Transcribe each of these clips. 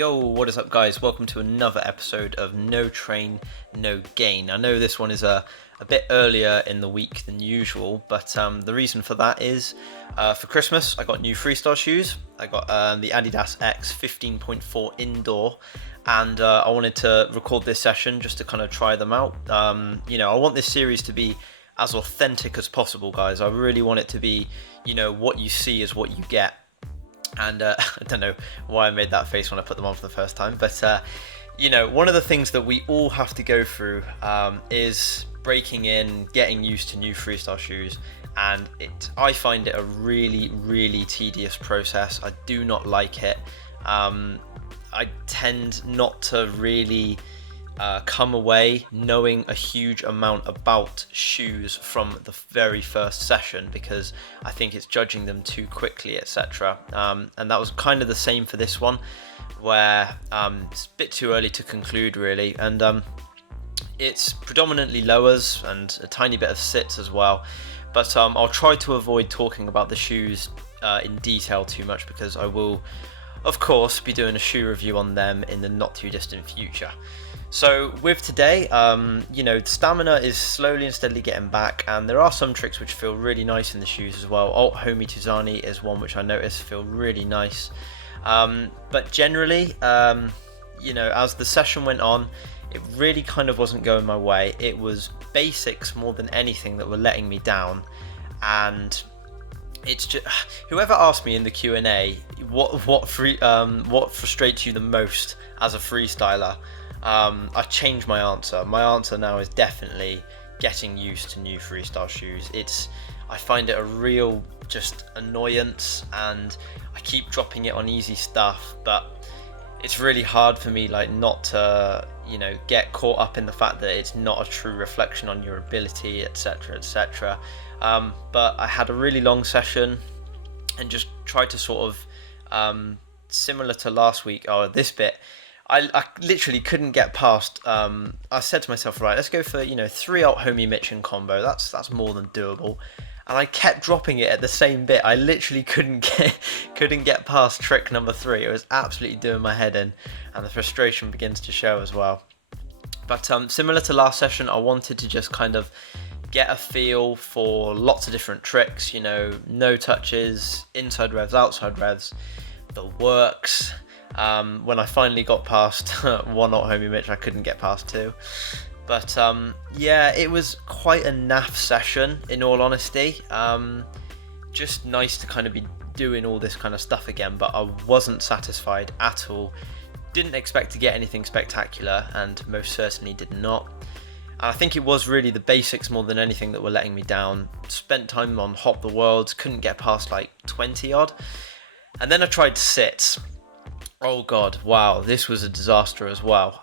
Yo, what is up guys? Welcome to another episode of No Train, No Gain. I know this one is a bit earlier in the week than usual, but the reason for that is for Christmas I got new freestyle shoes. I got the Adidas X 15.4 indoor, and I wanted to record this session just to kind of try them out. I want this series to be as authentic as possible, guys. I really want it to be, what you see is what you get. And I don't know why I made that face when I put them on for the first time, but one of the things that we all have to go through is breaking in, getting used to new freestyle shoes, and I find it a really tedious process. I do not like it. I tend not to really come away knowing a huge amount about shoes from the very first session, because I think it's judging them too quickly, etc. And that was kind of the same for this one, where it's a bit too early to conclude really, and it's predominantly lowers and a tiny bit of sits as well, but I'll try to avoid talking about the shoes in detail too much, because I will of course be doing a shoe review on them in the not too distant future. So with today, the stamina is slowly and steadily getting back, and there are some tricks which feel really nice in the shoes as well. Alt Homie Tuzani is one which I noticed feel really nice. But generally, as the session went on, it really kind of wasn't going my way. It was basics more than anything that were letting me down, and it's just whoever asked me in the Q&A what frustrates you the most as a freestyler. I changed my answer. My answer now is definitely getting used to new freestyle shoes. I find it a real just annoyance, and I keep dropping it on easy stuff, but it's really hard for me not to get caught up in the fact that it's not a true reflection on your ability, etc. But I had a really long session and just tried to sort of similar to last week or this bit, I literally couldn't get past. I said to myself, right, let's go for 3 Alt Homie Mitchin combo. That's more than doable. And I kept dropping it at the same bit. I literally couldn't get past trick number 3. It was absolutely doing my head in, and the frustration begins to show as well. But similar to last session, I wanted to just kind of get a feel for lots of different tricks. No touches, inside revs, outside revs, the works. When I finally got past 1 Alt Homie Mitch, I couldn't get past 2. But it was quite a naff session in all honesty. Just nice to kind of be doing all this kind of stuff again, but I wasn't satisfied at all. Didn't expect to get anything spectacular, and most certainly did not. And I think it was really the basics more than anything that were letting me down. Spent time on Hop the Worlds, couldn't get past 20 odd. And then I tried sits. Oh god, wow, this was a disaster as well.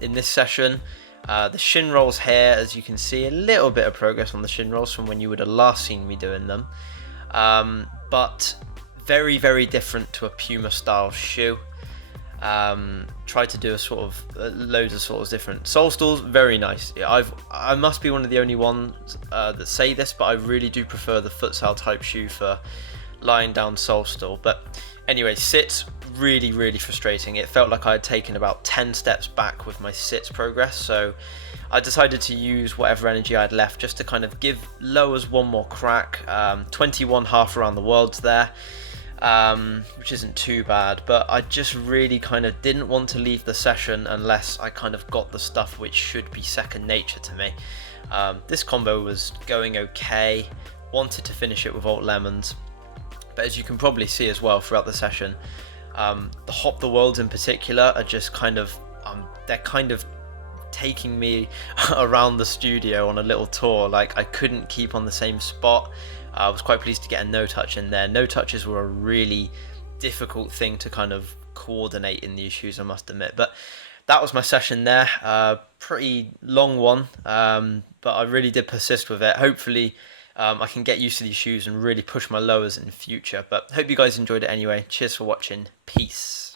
In this session, the shin rolls here, as you can see, a little bit of progress on the shin rolls from when you would have last seen me doing them. But very different to a Puma style shoe. Tried to do a sort of loads of sort of different sole stalls. Very nice. I must be one of the only ones that say this, but I really do prefer the futsal type shoe for lying down sole stall. But anyway, sits really frustrating. It felt like I had taken about 10 steps back with my sits progress, so I decided to use whatever energy I had left just to kind of give lowers one more crack. 21 half around the worlds there, which isn't too bad, but I just really kind of didn't want to leave the session unless I kind of got the stuff which should be second nature to me. This combo was going okay, wanted to finish it with Alt Lemons, but as you can probably see as well throughout the session, the Hop the Worlds in particular are just kind of they're kind of taking me around the studio on a little tour. I couldn't keep on the same spot. I was quite pleased to get a no touch in there. No touches were a really difficult thing to kind of coordinate in these shoes, I must admit. But that was my session there. Pretty long one, but I really did persist with it. Hopefully I can get used to these shoes and really push my lowers in the future. But hope you guys enjoyed it anyway. Cheers for watching. Peace.